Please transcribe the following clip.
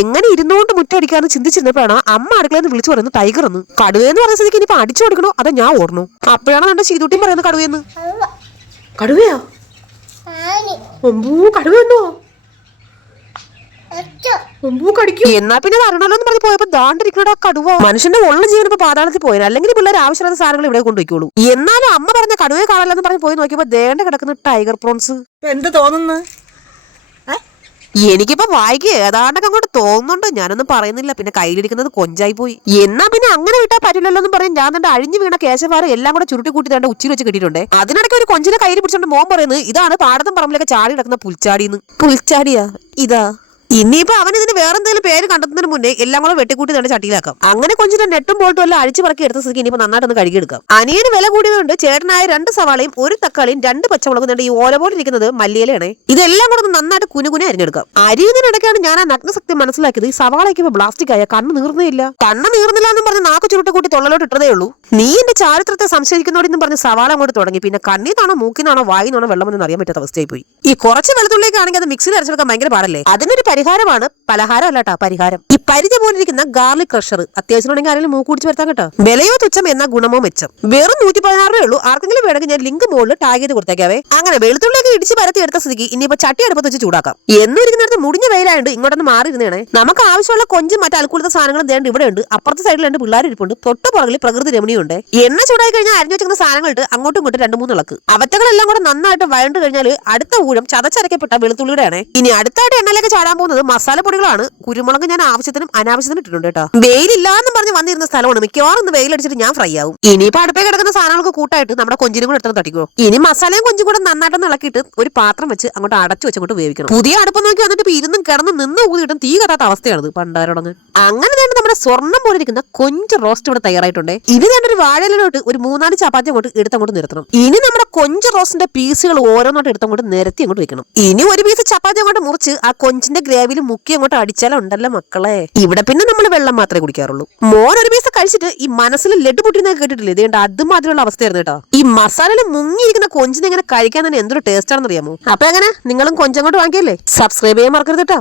എങ്ങനെ ഇരുന്നോണ്ട് മുറ്റടിക്കാന്ന് ചിന്തിച്ചിരുന്നപ്പോഴാണ് അമ്മ അടുക്കളയെന്ന് വിളിച്ചു പറയുന്നത് ടൈഗർ എന്ന്. കടുവയെന്ന് പറഞ്ഞ സ്ഥിതിക്ക് ഇനിയിപ്പോ അടിച്ചു കൊടുക്കണോ അതോ ഞാൻ ഓടണോ? അപ്പോഴാണ് എന്റെ ചീതൂട്ടിയും പറയുന്നത് കടുവയെന്ന്. കടുവയോ? കടുവയെന്നോ? എന്നാ പിന്നെ അറിയണല്ലോ എന്ന് പറഞ്ഞ് പോയപ്പോ ദാണ്ടിരിക്കണ കടുവ. മനുഷ്യന്റെ ഉള്ള ജീവൻ ഇപ്പൊ പാതാളത്തിൽ പോയത്, അല്ലെങ്കിൽ പിള്ളേർ ആവശ്യമുള്ള സാധനങ്ങൾ ഇവിടെ കൊണ്ടുപോയിക്കോളൂ. എന്നാലും അമ്മ പറഞ്ഞ കടുവയെ കാണാനെന്ന് പറഞ്ഞ് പോയി നോക്കിയപ്പോ ദേണ്ട കിടക്കുന്ന ടൈഗർ പ്രോൺസ്. എന്ത് തോന്നുന്നു? എനിക്കിപ്പോ വായിക്കുക ഏതാണ്ടൊക്കെ അങ്ങോട്ട് തോന്നുന്നുണ്ട്. ഞാനൊന്നും പറയുന്നില്ല, പിന്നെ കയ്യിലിരിക്കുന്നത് കൊഞ്ചായി പോയി. എന്നാ പിന്നെ അങ്ങനെ വിട്ടാൽ പറ്റില്ലല്ലോ എന്ന് പറയും. ഞാൻ തന്റെ അഴിഞ്ഞു വീണ കേശവാറ് എല്ലാം കൂടെ ചുരുട്ടി കൂട്ടി തന്റെ ഉച്ചയിൽ വെച്ച് കിട്ടിയിട്ടുണ്ട്. അതിനിടയ്ക്ക് ഒരു കൊഞ്ചിനെ കയ്യിൽ പിടിച്ചോണ്ട് മോൻ പറയുന്നത് ഇതാണ് പാടത്തും പറമ്പിലൊക്കെ ചാടി കിടക്കുന്ന പുൽച്ചാടിന്ന്. പുൽച്ചാടിയാ ഇതാ? ഇനിയിപ്പോ അവൻ ഇതിന് വേറെ എന്തെങ്കിലും പേര് കണ്ടെത്തുന്നതിന് മുന്നേ എല്ലാം കൂടെ വെട്ടിക്കൂട്ടി തന്നെ ചട്ടിയിലാക്കാം. അങ്ങനെ കൊഞ്ചിന്റെ നെട്ടും ബോൾട്ടും എല്ലാം അഴിച്ചു പറക്കി എടുത്ത സ്ഥിതിക്ക് ഇനിയിപ്പോ നന്നായിട്ടൊന്ന് കഴുകിയെടുക്കാം. അനിയന് വില കൂടിയതുകൊണ്ട് ചേട്ടനായ 2 സവാളയും 1 തക്കാളിയും 2 പച്ചമുളകും ഈ ഓല പോലെ ഇരിക്കുന്നത് മല്ലിയിലാണ്. ഇതെല്ലാം കൂടെ നന്നായിട്ട് കുനുകുനെ അരിഞ്ഞെടുക്കാം. അരിയുന്നതിനിടയ്ക്കാണ് ഞാൻ ആ നഗ്നസത്യം മനസ്സിലാക്കിയത്. ഈ സവാളയ്ക്ക് പ്ലാസ്റ്റിക് ആയ കണ്ണ് നീർന്നില്ല എന്ന് പറഞ്ഞ് നാക്ക് ചുരുട്ട് കൂട്ടി തൊള്ളലോട്ട് ഇട്ടതേ ഉള്ളൂ. നീ എന്റെ ചാരിത്രത്തെ സംശയിക്കുന്നോടെന്നും പറഞ്ഞ് സവാള അങ്ങോട്ട് തുടങ്ങി. പിന്നെ കണ്ണീന്നാണോ മൂക്കിന്നാണോ വായിന്നാണോ വെള്ളമെന്ന് അറിയാൻ പറ്റാത്ത അവസ്ഥയായി പോയി. ഈ കുറച്ച് വെളുത്തുള്ളിലേക്ക് ആണെങ്കിൽ അത് മിക്സിയിൽ അരച്ചെടുക്കാൻ ഭയങ്കര പാടല്ലേ. അതിനൊരു പരിഹാരമാണ്, പലഹാരം അല്ലാട്ടാ പരിഹാരം. ഈ പരിച പോലിരിക്കുന്ന ഗാർലിക് ക്രഷർ അത്യാവശ്യം ഉണ്ടെങ്കിൽ ആരെങ്കിലും മൂക്ക് കുടിച്ച് വരുത്താൻ കേട്ടോ. വിലയോ തുച്ഛം എന്ന ഗുണമോ മെച്ചം. വെറും 116 രൂപയേ ഉള്ളൂ. ആർക്കെങ്കിലും വേണമെങ്കിൽ ഞാൻ ലിങ്ക് മുകളിൽ ടാഗ് ചെയ്ത് കൊടുത്തേക്കാവേ. അങ്ങനെ വെളുത്തുള്ളിലേക്ക് ഇടിച്ച് പരത്തി എടുത്ത സ്ഥിതിക്ക് ഇനിയിപ്പോ ചട്ടി അടുപ്പത്ത് വെച്ച് ചൂടാക്കാം. എന്നും ഇരിക്കുന്നിടത്ത് മുടിഞ്ഞ വെയിലായിട്ട് ഇങ്ങോട്ടൊന്ന് മാറിയിരുന്നേ. നമുക്ക് ആവശ്യമുള്ള കൊഞ്ചും മറ്റു അൽക്കൂലത്തെ സാധനങ്ങളും ദേണ്ട് ഇവിടെ ഉണ്ട്. അപ്പുറത്തെ സൈഡിൽ 2 പിള്ളേർ ഇരിപ്പുണ്ട്. തൊട്ട് പുറകിൽ പ്രകൃതി രമണിയുണ്ട്. എണ്ണ ചൂടായി കഴിഞ്ഞാൽ അരിഞ്ഞു വെച്ചിരുന്ന സാധനങ്ങൾ ഇട്ട് അങ്ങോട്ടും ഇങ്ങോട്ടും 2-3 ഇളക്ക്. അവറ്റകളെല്ലാം കൂടെ നന്നായിട്ട് വഴണ്ടു കഴിഞ്ഞാൽ അടുത്ത ഊഴം ചതച്ചരക്കപ്പെട്ട വെളുത്തുള്ളിയുടെയാണ്. ഇനി അടുത്തായിട്ട് എണ്ണയിലേക്ക് ചാടാൻ പോകുന്നത് മസാലപ്പൊടികളാണ്. കുരുമുളക് ഞാൻ ആവശ്യത്തിനും അനാവശ്യത്തിനും ഇട്ടിട്ടുണ്ട് കേട്ടോ. വെയിലില്ലാന്ന് പറഞ്ഞ് വന്നിരുന്ന സ്ഥലമാണ്. മിക്കവാറും ഒന്ന് വെയിലടിച്ചിട്ട് ഞാൻ ഫ്രൈ ആവും. ഇനിയിപ്പോ അടുപ്പേ കിടക്കുന്ന സാധനങ്ങൾക്ക് കൂട്ടായിട്ട് നമ്മുടെ കൊഞ്ചിനും കൂടെ എടുത്ത് തട്ടിക്കോ. ഇനി മസാലയും കൊഞ്ചും കൂടെ നന്നായിട്ടൊന്ന് ഇളക്കിയിട്ട് ഒരു പാത്രം വെച്ച് അങ്ങോട്ട് അടച്ചു വെച്ച് അങ്ങോട്ട് വേവിക്കണം. പുതിയ അടുപ്പ് നോക്കി വന്നിട്ട് ഇരുന്നും കിടന്ന് നിന്ന് ഊതിയിട്ടും തീ കത്താത്ത അവസ്ഥയാണ് പണ്ടാരോടങ്ങ്. അങ്ങനെ തന്നെ നമ്മുടെ സ്വർണ്ണം പോലെ ഇരിക്കുന്ന കൊഞ്ച് റോസ്റ്റ് ഇവിടെ തയ്യാറായിട്ടുണ്ട്. ഇനി തന്നെ ഒരു വാഴയിലോട്ട് ഒരു 3-4 ചപ്പാത്തി അങ്ങോട്ട് എടുത്തങ്ങോട്ട് നിർത്തണം. ഇനി നമ്മുടെ കൊഞ്ച് റോസ്റ്റിന്റെ പീസുകൾ ഓരോന്നോട്ട് എടുത്തങ്ങോട്ട് നിരത്തി അങ്ങോട്ട് വെക്കണം. ഇനി ഒരു പീസ് ചപ്പാത്തി അങ്ങോട്ട് മുറിച്ച് ആ കൊഞ്ചിന്റെ ഗ്രേവിയിൽ മുക്കി അങ്ങോട്ട് അടിച്ചാലുണ്ടല്ലോ മക്കളെ. ഇവിടെ പിന്നെ നമ്മൾ വെള്ളം മാത്രമേ കുടിക്കാറുള്ളൂ. മോൻ ഒരു പീസ് കഴിച്ചിട്ട് ഈ മനസ്സിൽ ലഡു പൊട്ടിന്നൊക്കെ കേട്ടിട്ടില്ലേ? ഇതേണ്ട അതുമാതിരിയുള്ള അവസ്ഥയായിരുന്നു കേട്ടോ. ഈ മസാലയിൽ മുങ്ങിയിരിക്കുന്ന കൊഞ്ചിനെ ഇങ്ങനെ കഴിക്കാൻ തന്നെ എന്തൊരു ടേസ്റ്റ് ആണെന്ന് അറിയാമോ? അപ്പൊ എങ്ങനെ നിങ്ങളും കൊഞ്ചങ്ങോട്ട് വാങ്ങിക്കല്ലേ? സബ്സ്ക്രൈബ് ചെയ്യാൻ മറക്കരുത് കേട്ടോ.